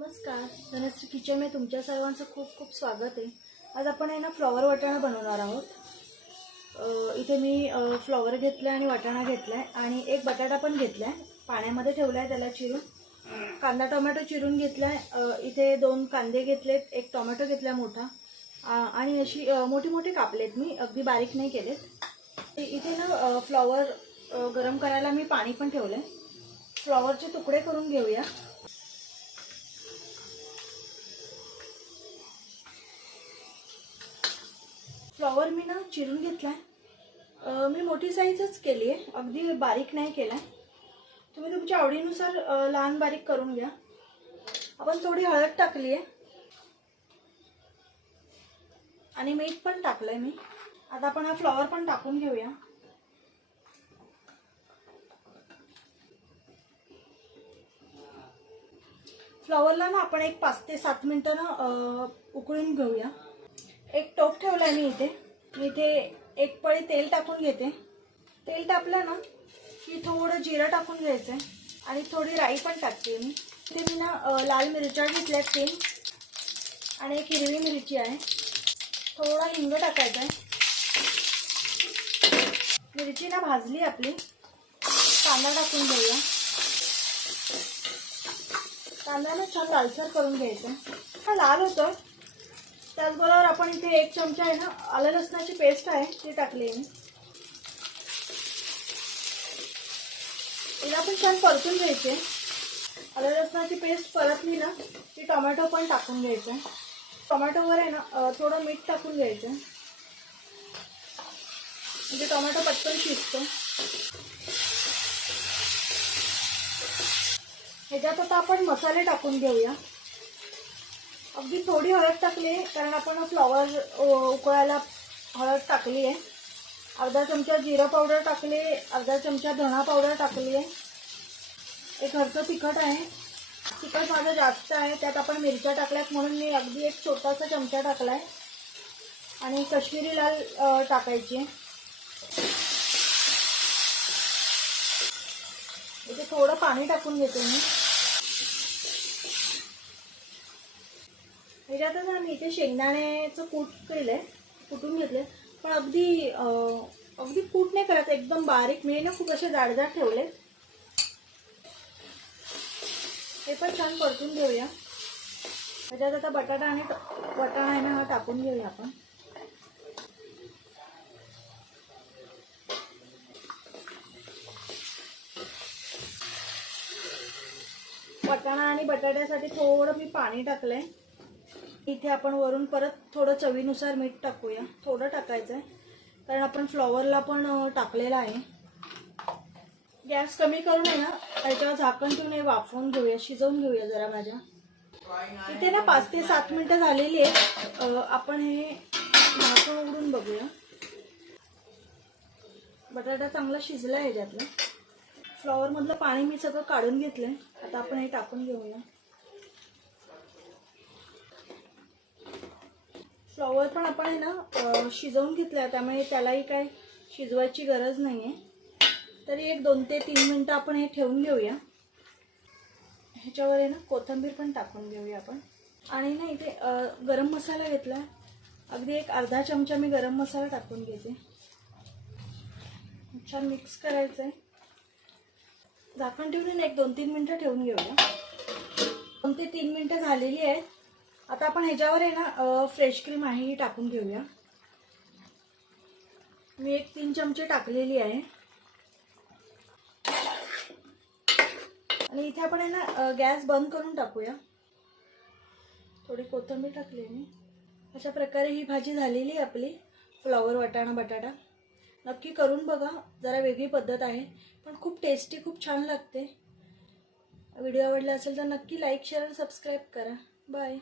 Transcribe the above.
नमस्कार. धनश्री किचनमध्ये तुमच्या सर्वांचं खूप खूप स्वागत आहे. आज आपण आहे ना फ्लॉवर वाटाणा बनवणार आहोत. इथे मी फ्लॉवर घेतला आणि वाटाणा घेतला आहे आणि एक बटाटा पण घेतला आहे पाण्यामध्ये ठेवला आहे त्याला चिरून. कांदा टोमॅटो चिरून घेतला आहे इथे दोन कांदे घेतलेत. एक टोमॅटो घेतला मोठा. आणि अशी मोठी मोठी कापलेत मी. अगदी बारीक नाही केलेत. इथे ना फ्लॉवर गरम करायला मी पाणी पण ठेवलं आहे फ्लॉवरचे तुकडे करून घेऊया. फ्लॉवर मी ना चिरून घेतला आहे मी मोठी साईजच केली आहे. अगदी बारीक नाही केलाय. तुम्ही तुमच्या आवडीनुसार लहान बारीक करून घ्या. आपण थोडी हळद टाकली आहे. आणि मीठ पण टाकलंय मी. आता आपण हा फ्लॉवर पण टाकून घेऊया. फ्लॉवरला ना आपण एक पाच ते सात मिनटं ना उकळून घेऊया. एक टोप ठेवला मी इथे. मी इथे एक पळी तेल टाकून घेते. तेल टाकलं ना की थोडं जिरं टाकून घ्यायचं आहे आणि थोडी राई पण टाकते मी. इथे मी ना लाल मिरच्या घेतल्यात तीन. आणि एक हिरवी मिरची आहे. थोडा हिंग टाकायचा आहे मिरची ना भाजली आपली. कांदा टाकून घेऊया. कांदा ना छान लालसर करून घ्यायचा हा लाल होतं त्याचबरोबर आपण इथे एक चमचा आहे ना आलं लसणाची पेस्ट आहे ती टाकली आहे मी. तिला पण छान परतून घ्यायचे. आलं लसणाची पेस्ट परतली ना ती टोमॅटो पण टाकून घ्यायचं. टोमॅटोवर आहे ना थोडं मीठ टाकून घ्यायचं. म्हणजे टोमॅटो पटकन शिजतो. ह्याच्यात आता आपण मसाले टाकून घेऊया. अगदी थोडी हळद टाकली कारण आपण फ्लॉवर उकळायला हळद टाकली आहे. अर्धा चमचा जिरं पावडर टाकली आहे अर्धा चमचा धणा पावडर टाकली आहे. एक घरचं तिखट आहे. तिखट माझं जास्त आहे त्यात आपण मिरच्या टाकल्यात म्हणून मी अगदी एक छोटासा चमचा टाकला आहे आणि कश्मीरी लाल टाकायची आहे. इथे थोडं पाणी टाकून घेते मी. ह्याच्यातच आम्ही मी इथे शेंगदाण्याचं कूट केलं आहे. कुटून घेतलं पण अगदी अगदी कूट नाही करायचं. एकदम बारीक मी ना खूप असे जाड जाड ठेवले. हे पण छान परतून घेऊया. त्याच्यात आता बटाटा आणि वटाणा आहे ना हा टाकून घेऊया आपण. बटाणा आणि बटाट्यासाठी थोडं मी पाणी टाकलंय. इथे आपण वरून परत थोडं चवीनुसार मीठ टाकूया. थोडं टाकायचं आहे. कारण आपण फ्लॉवरला पण टाकलेला आहे. गॅस कमी करून आहे ना त्याच्यावर झाकण ठेवून हे वाफवून घेऊया शिजवून घेऊया जरा माझ्या. इथे ना पाच ते सात मिनटं झालेली आहेत. आपण हे झाकण उघडून बघूया. बटाटा चांगला शिजला आहे ह्याच्यातलं फ्लॉवरमधलं पाणी मी सगळं काढून घेतलं आहे आता आपण हे टाकून घेऊया. फ्लॉवर पण आपण आहे ना शिजवून घेतलं त्यामुळे त्यालाही काय शिजवायची गरज नाही आहे तरी एक दोन ते तीन मिनटं आपण हे ठेवून घेऊया. ह्याच्यावर आहे ना कोथिंबीर पण टाकून घेऊया आपण. आणि ना इथे गरम मसाला घेतला. अगदी एक अर्धा चमचा मी गरम मसाला टाकून घेते. छान मिक्स करायचं आहे झाकण ठेवून एक दोन तीन मिनटं ठेवून घेऊया. दोन ते तीन मिनटं झालेली आहेत. आता आपण ह्याच्यावर आहे ना फ्रेश क्रीम आहे ही टाकून घेऊया. मी एक तीन चमचे टाकलेली आहे. आणि इथे आपण आहे ना गॅस बंद करून टाकूया. थोडी कोथिंबीर टाकली आहे मी. अशा प्रकारे ही भाजी झालेली आहे आपली फ्लॉवर वाटाणा बटाटा. नक्की करून बघा जरा वेगळी पद्धत आहे पण खूप टेस्टी खूप छान लागते. व्हिडिओ आवडला असेल तर नक्की लाईक शेअर आणि सबस्क्राईब करा. बाय